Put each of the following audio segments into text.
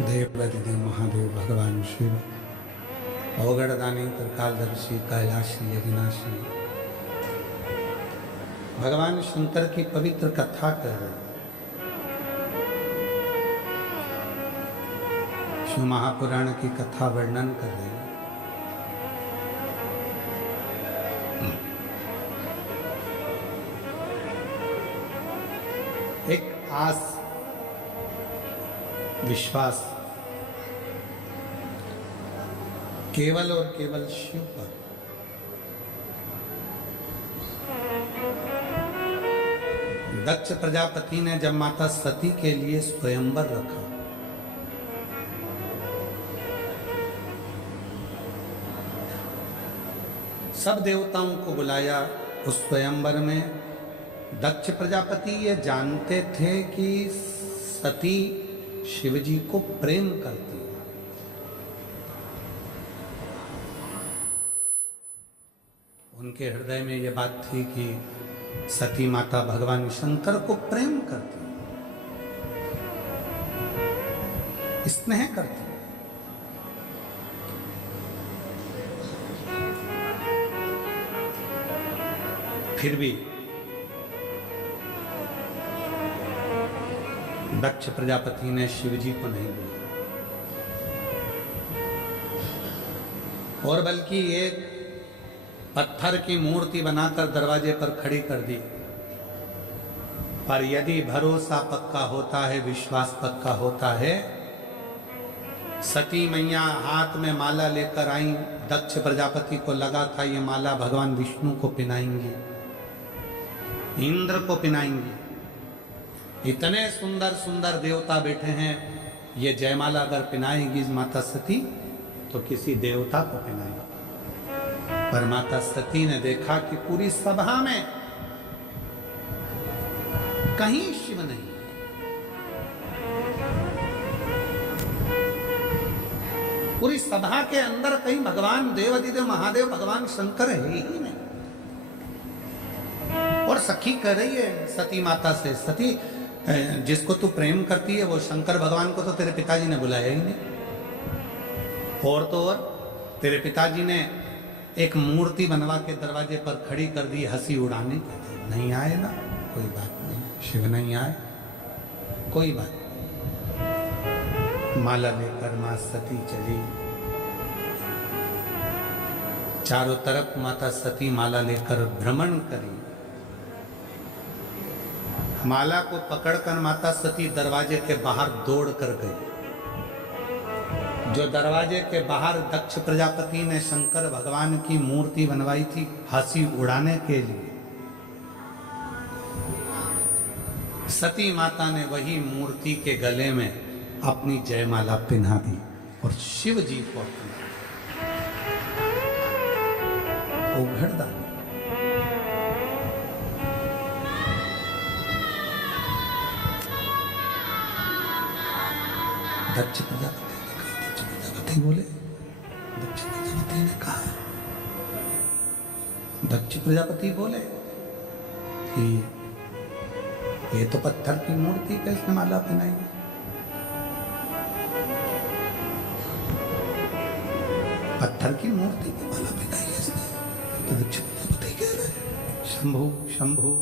देवदेव महादेव भगवान शिव अवगढ़दानी त्रिकालदर्शी कैलाशी अविनाशी भगवान शंकर की पवित्र कथा कर रहे हैं। शिव महापुराण की कथा वर्णन कर रहे हैं। एक आस विश्वास केवल और केवल शिव पर। दक्ष प्रजापति ने जब माता सती के लिए स्वयंवर रखा, सब देवताओं को बुलाया उस स्वयंवर में। दक्ष प्रजापति ये जानते थे कि सती शिवजी को प्रेम करती है। उनके हृदय में यह बात थी कि सती माता भगवान शंकर को प्रेम करती है, स्नेह करती है। फिर भी दक्ष प्रजापति ने शिवजी को नहीं बुलाया और बल्कि एक पत्थर की मूर्ति बनाकर दरवाजे पर खड़ी कर दी। पर यदि भरोसा पक्का होता है, विश्वास पक्का होता है, सती मैया हाथ में माला लेकर आई। दक्ष प्रजापति को लगा था ये माला भगवान विष्णु को पहनाएंगी, इंद्र को पहनाएंगी। इतने सुंदर सुंदर देवता बैठे हैं, ये जयमाला अगर पहनाएगी माता सती तो किसी देवता को पहनाएगी। पर माता सती ने देखा कि पूरी सभा में कहीं शिव नहीं, पूरी सभा के अंदर कहीं भगवान देवाधिदेव महादेव भगवान शंकर है ही नहीं। और सखी कह रही है सती माता से, सती जिसको तू प्रेम करती है वो शंकर भगवान को तो तेरे पिताजी ने बुलाया ही नहीं। और तो और तेरे पिताजी ने एक मूर्ति बनवा के दरवाजे पर खड़ी कर दी हंसी उड़ाने के लिए। नहीं आए ना, कोई बात नहीं, शिव नहीं आए, कोई बात नहीं। माला लेकर मां सती चली। चारों तरफ माता सती माला लेकर भ्रमण करी। माला को पकड़कर माता सती दरवाजे के बाहर दौड़ कर गई। जो दरवाजे के बाहर दक्ष प्रजापति ने शंकर भगवान की मूर्ति बनवाई थी हंसी उड़ाने के लिए, सती माता ने वही मूर्ति के गले में अपनी जयमाला पहना दी और शिव जी को उघड़दानी। दक्ष प्रजापति बोले, दक्ष प्रजापति ने कहा, दक्ष प्रजापति बोले कि ये तो पत्थर की मूर्ति पे इसने माला पहनाई। पत्थर की मूर्ति पे माला पहनाई है इसने। तो दक्ष प्रजापति कह रहे हैं शंभो शंभो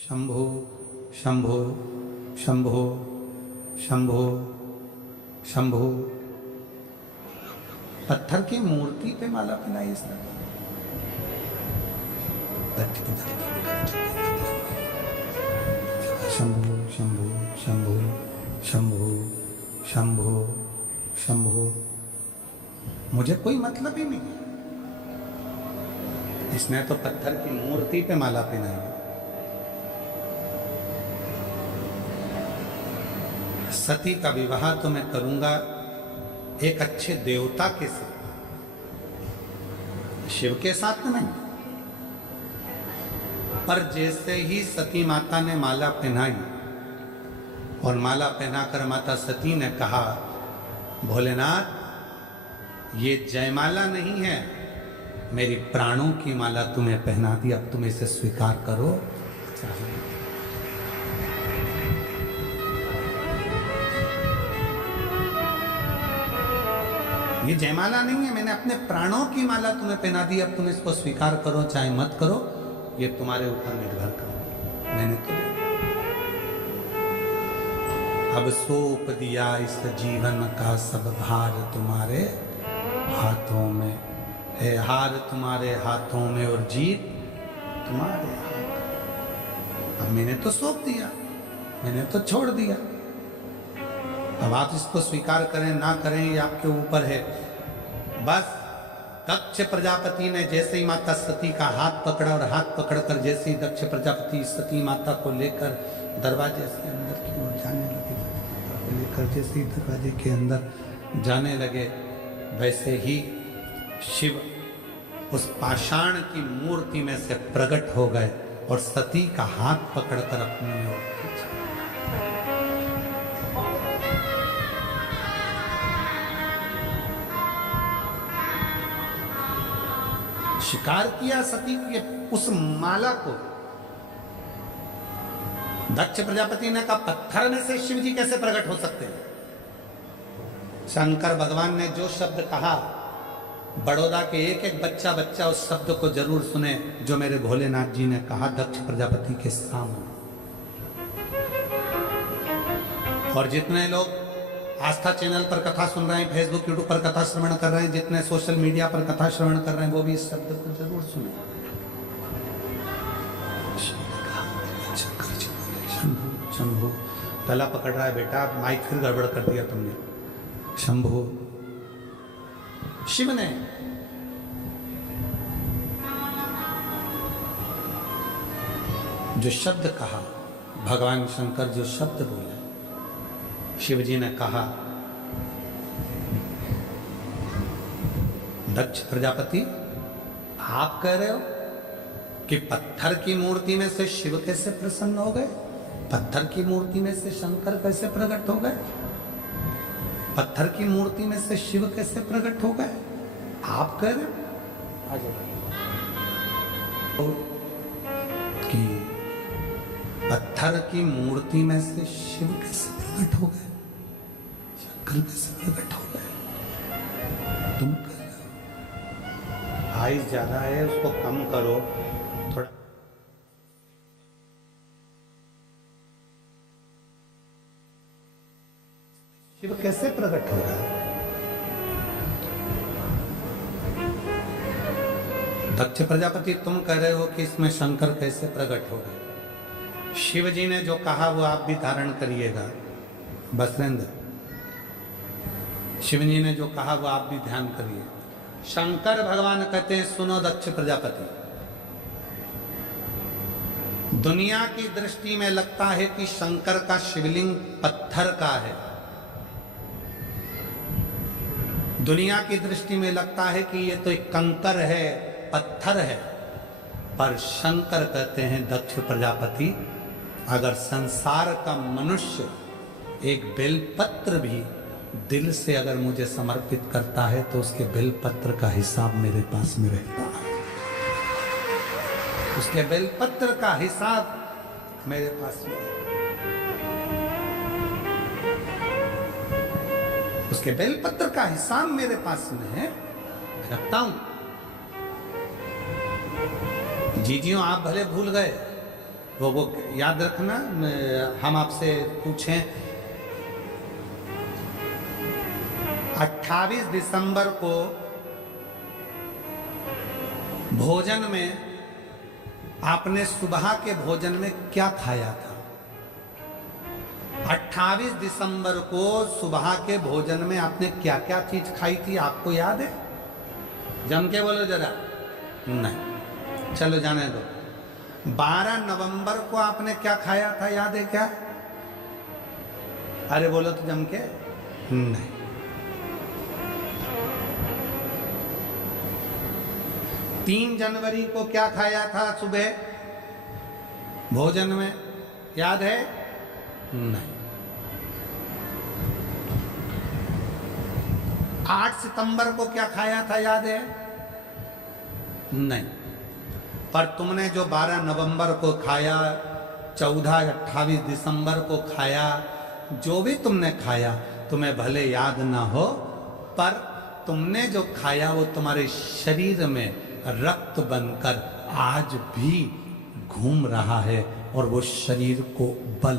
शंभो शंभो शंभो शंभो शंभो। पत्थर की मूर्ति पे माला पहनाई इसने। शंभो शंभो शंभो शंभो शंभो शंभो। मुझे कोई मतलब ही नहीं, इसने तो पत्थर की मूर्ति पे माला पहनाई। सती का विवाह तो मैं करूंगा एक अच्छे देवता के साथ, शिव के साथ नहीं। पर जैसे ही सती माता ने माला पहनाई और माला पहनाकर माता सती ने कहा, भोलेनाथ ये जयमाला नहीं है, मेरी प्राणों की माला तुम्हें पहना दी, अब तुम इसे स्वीकार करो। ये जयमाला नहीं है, मैंने अपने प्राणों की माला तुम्हें पहना दी, अब तुम इसको स्वीकार करो चाहे मत करो, ये तुम्हारे ऊपर निर्भर करो, मैंने तो दे अब सौंप दिया इस जीवन का सब भार तुम्हारे हाथों में है, हार तुम्हारे हाथों में और जीत तुम्हारे हाथों। अब मैंने तो सौंप दिया, मैंने तो छोड़ दिया, अब आप इसको स्वीकार करें ना करें ये आपके ऊपर है। बस दक्ष प्रजापति ने जैसे ही माता सती का हाथ पकड़ा और हाथ पकड़कर जैसे ही दक्ष प्रजापति सती माता को लेकर दरवाजे से अंदर की ओर जाने लगे, लेकर जैसे ही दरवाजे के अंदर जाने लगे, वैसे ही शिव उस पाषाण की मूर्ति में से प्रकट हो गए और सती का हाथ पकड़कर अपनी ओर खींचा। शिकार किया सती के उस माला को। दक्ष प्रजापति ने कहा पत्थर में से शिव जी कैसे प्रकट हो सकते हैं? शंकर भगवान ने जो शब्द कहा, बड़ौदा के एक एक बच्चा उस शब्द को जरूर सुने जो मेरे भोलेनाथ जी ने कहा दक्ष प्रजापति के सामने। और जितने लोग आस्था चैनल पर कथा सुन रहे हैं, फेसबुक यूट्यूब पर कथा श्रवण कर रहे हैं, जितने सोशल मीडिया पर कथा श्रवण कर रहे हैं, वो भी इस शब्द को जरूर सुने। शंभु गला पकड़ रहा है बेटा, माइक फिर गड़बड़ कर दिया तुमने। शंभु शिव ने जो शब्द कहा, भगवान शंकर जो शब्द बोले, शिव जी ने कहा दक्ष प्रजापति आप कह रहे हो कि पत्थर की मूर्ति में से शिव कैसे प्रसन्न हो गए? पत्थर की मूर्ति में से शंकर कैसे प्रकट हो गए? पत्थर की मूर्ति में से शिव कैसे प्रकट हो गए? आप कह रहे हो कि पत्थर की मूर्ति में से शिव कैसे प्रकट हो गए, शंकर कैसे प्रकट हो गए? तुम कह रहे हो आइस ज्यादा है, उसको कम करो थोड़ा। शिव कैसे प्रकट हो गए? दक्ष प्रजापति तुम कह रहे हो कि इसमें शंकर कैसे प्रकट हो गए? शिव जी ने जो कहा वो आप भी धारण करिएगा। बसरेंद्र, शिव जी ने जो कहा वो आप भी ध्यान करिए। शंकर भगवान कहते हैं सुनो दक्ष प्रजापति, दुनिया की दृष्टि में लगता है कि शंकर का शिवलिंग पत्थर का है, दुनिया की दृष्टि में लगता है कि ये तो एक कंकर है, पत्थर है, पर शंकर कहते हैं दक्ष प्रजापति अगर संसार का मनुष्य एक बेलपत्र भी दिल से अगर मुझे समर्पित करता है तो उसके बेलपत्र का हिसाब मेरे पास में रहता है, उसके बेलपत्र का हिसाब मेरे पास में, उसके बेलपत्र का हिसाब मेरे पास में है, रखता हूं। जीजियों आप भले भूल गए, वो याद रखना, हम आपसे पूछें 28 दिसंबर को भोजन में आपने सुबह के भोजन में क्या खाया था? 28 दिसंबर को सुबह के भोजन में आपने क्या क्या चीज खाई थी, आपको याद है? जम के बोलो जरा। नहीं, चलो जाने दो। 12 नवंबर को आपने क्या खाया था, याद है क्या? अरे बोलो तो जम के। नहीं। 3 जनवरी को क्या खाया था सुबह भोजन में, याद है? नहीं। 8 सितंबर को क्या खाया था, याद है? नहीं। पर तुमने जो 12 नवंबर को खाया, 14 28 दिसंबर को खाया, जो भी तुमने खाया तुम्हें भले याद ना हो, पर तुमने जो खाया वो तुम्हारे शरीर में रक्त बनकर आज भी घूम रहा है और वो शरीर को बल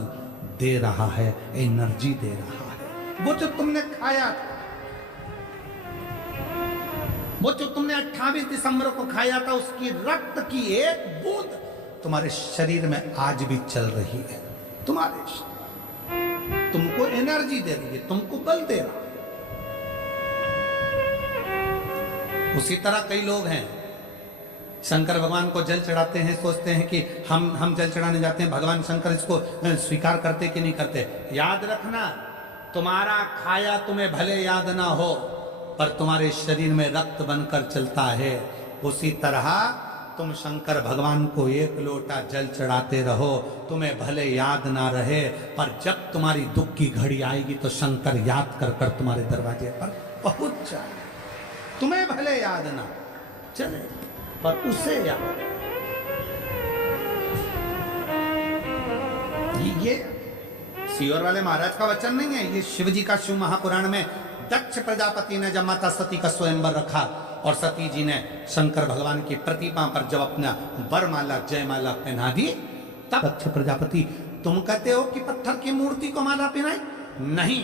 दे रहा है, एनर्जी दे रहा है। वो जो तुमने खाया था, वो जो तुमने 28 दिसंबर को खाया था, उसकी रक्त की एक बूंद तुम्हारे शरीर में आज भी चल रही है। तुम्हारे शरीर तुमको एनर्जी दे रही है, तुमको बल दे रहा है। उसी तरह कई लोग हैं, शंकर भगवान को जल चढ़ाते हैं, सोचते हैं कि हम जल चढ़ाने जाते हैं, भगवान शंकर इसको स्वीकार करते कि नहीं करते। याद रखना, तुम्हारा खाया तुम्हें भले याद ना हो, पर तुम्हारे शरीर में रक्त बनकर चलता है। उसी तरह तुम शंकर भगवान को एक लोटा जल चढ़ाते रहो, तुम्हें भले याद ना रहे, पर जब तुम्हारी दुख की घड़ी आएगी तो शंकर याद कर कर तुम्हारे दरवाजे पर पहुंच जाए। तुम्हें भले याद ना चले, पर उसे याद। ये सीहोर वाले महाराज का वचन नहीं है, ये शिव जी का शिव महापुराण में दक्ष प्रजापति ने जब माता सती का स्वयंवर रखा और सती जी ने शंकर भगवान की प्रतिमा पर जब अपना वरमाला जयमाला पहना दी, तब दक्ष प्रजापति, तुम कहते हो कि पत्थर की मूर्ति को माला पहनाई? नहीं,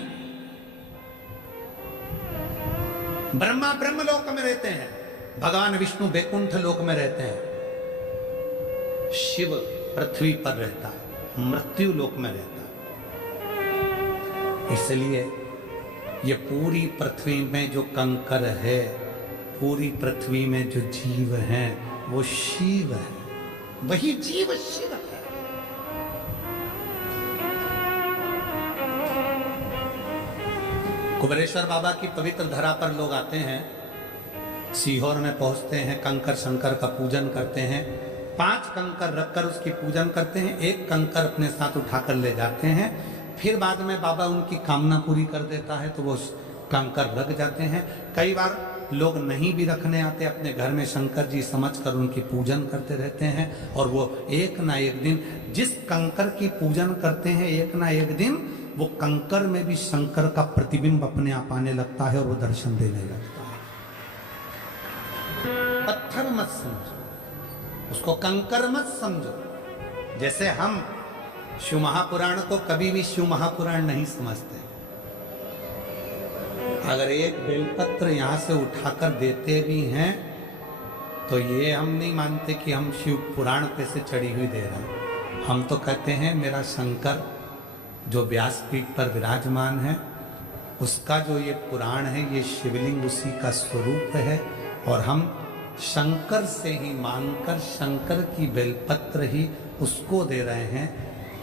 ब्रह्मा ब्रह्मलोक में रहते हैं, भगवान विष्णु बैकुंठ लोक में रहते हैं, शिव पृथ्वी पर रहता है, मृत्यु लोक में रहता है। इसलिए ये पूरी पृथ्वी में जो कंकर है, पूरी पृथ्वी में जो जीव हैं, वो शिव है, वही जीव शिव है। कुबेरेश्वर बाबा की पवित्र धरा पर लोग आते हैं, सीहोर में पहुंचते हैं, कंकर शंकर का पूजन करते हैं, 5 कंकर रखकर उसकी पूजन करते हैं, 1 कंकर अपने साथ उठाकर ले जाते हैं, फिर बाद में बाबा उनकी कामना पूरी कर देता है तो वो कंकर रख जाते हैं। कई बार लोग नहीं भी रखने आते, अपने घर में शंकर जी समझकर उनकी पूजन करते रहते हैं, और वो एक ना एक दिन जिस कंकर की पूजन करते हैं, एक ना एक दिन वो कंकर में भी शंकर का प्रतिबिंब अपने आप आने लगता है और वो दर्शन देने लगता है। पत्थर मत समझो उसको, कंकर मत समझो। जैसे हम शिव महापुराण को कभी भी शिव महापुराण नहीं समझते। अगर एक बेलपत्र यहां से उठाकर देते भी हैं तो ये हम नहीं मानते कि हम शिव पुराण पे से चढ़ी हुई दे रहे हैं। हम तो कहते हैं मेरा शंकर जो व्यासपीठ पर विराजमान है, उसका जो ये पुराण है, ये शिवलिंग उसी का स्वरूप है, और हम शंकर से ही मांगकर शंकर की बेलपत्र ही उसको दे रहे हैं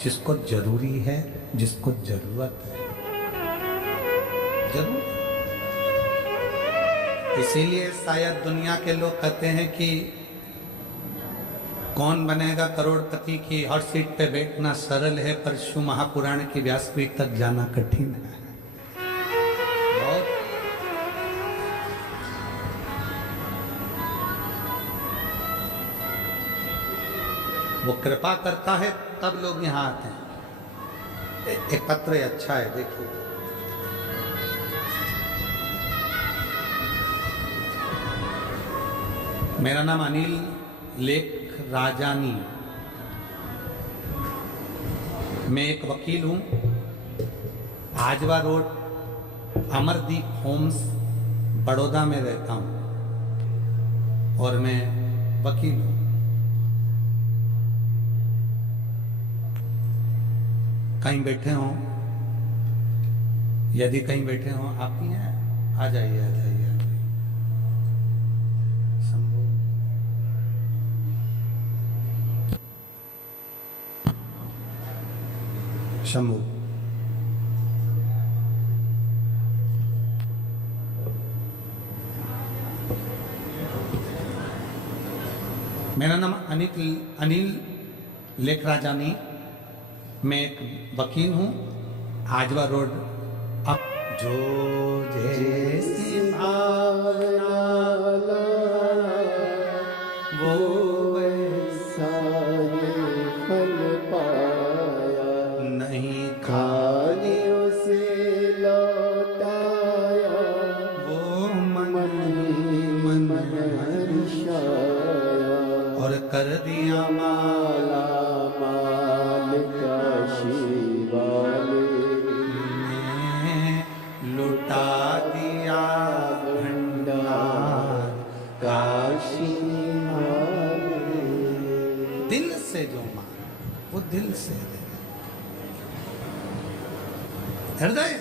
जिसको जरूरी है, जिसको जरूरत है। जरूर इसीलिए शायद दुनिया के लोग कहते हैं कि कौन बनेगा करोड़पति की हर सीट पे बैठना सरल है, पर शिव महापुराण की व्यासपीठ तक जाना कठिन है। बहुत वो कृपा करता है तब लोग यहाँ आते हैं। एक पत्र अच्छा है, देखिए। मेरा नाम अनिल लेख राजानी, मैं एक वकील हूं, आजवा रोड अमरदीप होम्स बड़ौदा में रहता हूं और मैं वकील हूं। कहीं बैठे हों, यदि कहीं बैठे हों, आप ही हैं, आ जाइए आ जाइए। शंभू, मेरा नाम अनिल लेखराजानी, मैं एक वकील हूँ, आजवा रोड। अब जो जैसी भावना वो वैसा ये फल पाया, नहीं खाली उसे लौटाया, वो मन कर दिया माला माल काशी वाले ने, लुटा दिया भंडार काशी वाले। दिल से जो मांगे वो दिल से दे, हृदय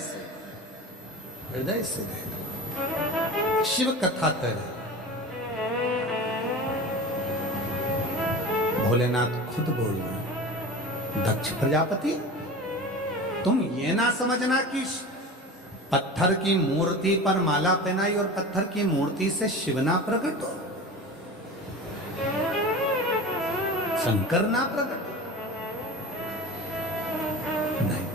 से दे। शिव कथा करे, भोलेनाथ खुद बोल रहे हैं, दक्ष प्रजापति तुम ये ना समझना कि पत्थर की मूर्ति पर माला पहनाई और पत्थर की मूर्ति से शिव ना प्रकट हो, शंकर ना प्रकट हो। नहीं।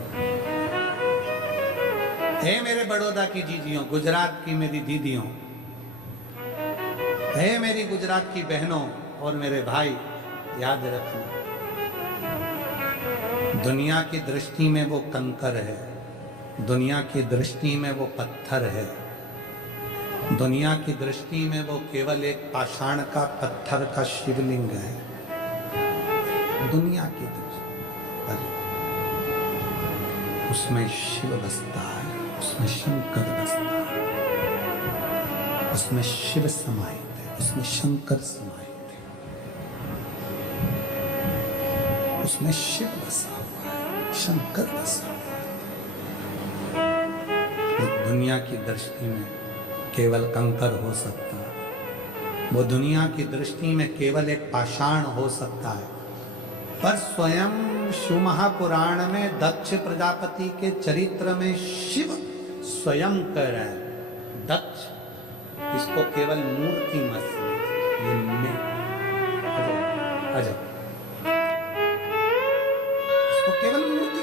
हे मेरे बड़ौदा की जीजियों, गुजरात की मेरी दीदियों, हे मेरी गुजरात की बहनों और मेरे भाई, याद रखना दुनिया की दृष्टि में वो कंकर है, दुनिया की दृष्टि में वो पत्थर है, दुनिया की दृष्टि में वो केवल एक पाषाण का पत्थर का शिवलिंग है। दुनिया की दृष्टि पर उसमें शिव बसता है, उसमें शंकर बसता है, उसमें शिव समाहित है, उसमें शंकर समाहित है, उसमें शिव बसा हुआ है, शंकर बसा हुआ है। वो दुनिया की दृष्टि में केवल कंकर हो सकता है, वो दुनिया की दृष्टि में केवल एक पाषाण हो सकता है, पर स्वयं शिव महापुराण में दक्ष प्रजापति के चरित्र में शिव स्वयं कह रहे हैं, दक्ष इसको केवल मूर्ति मत समझ, ये मैं अजब इसको केवल मूर्ति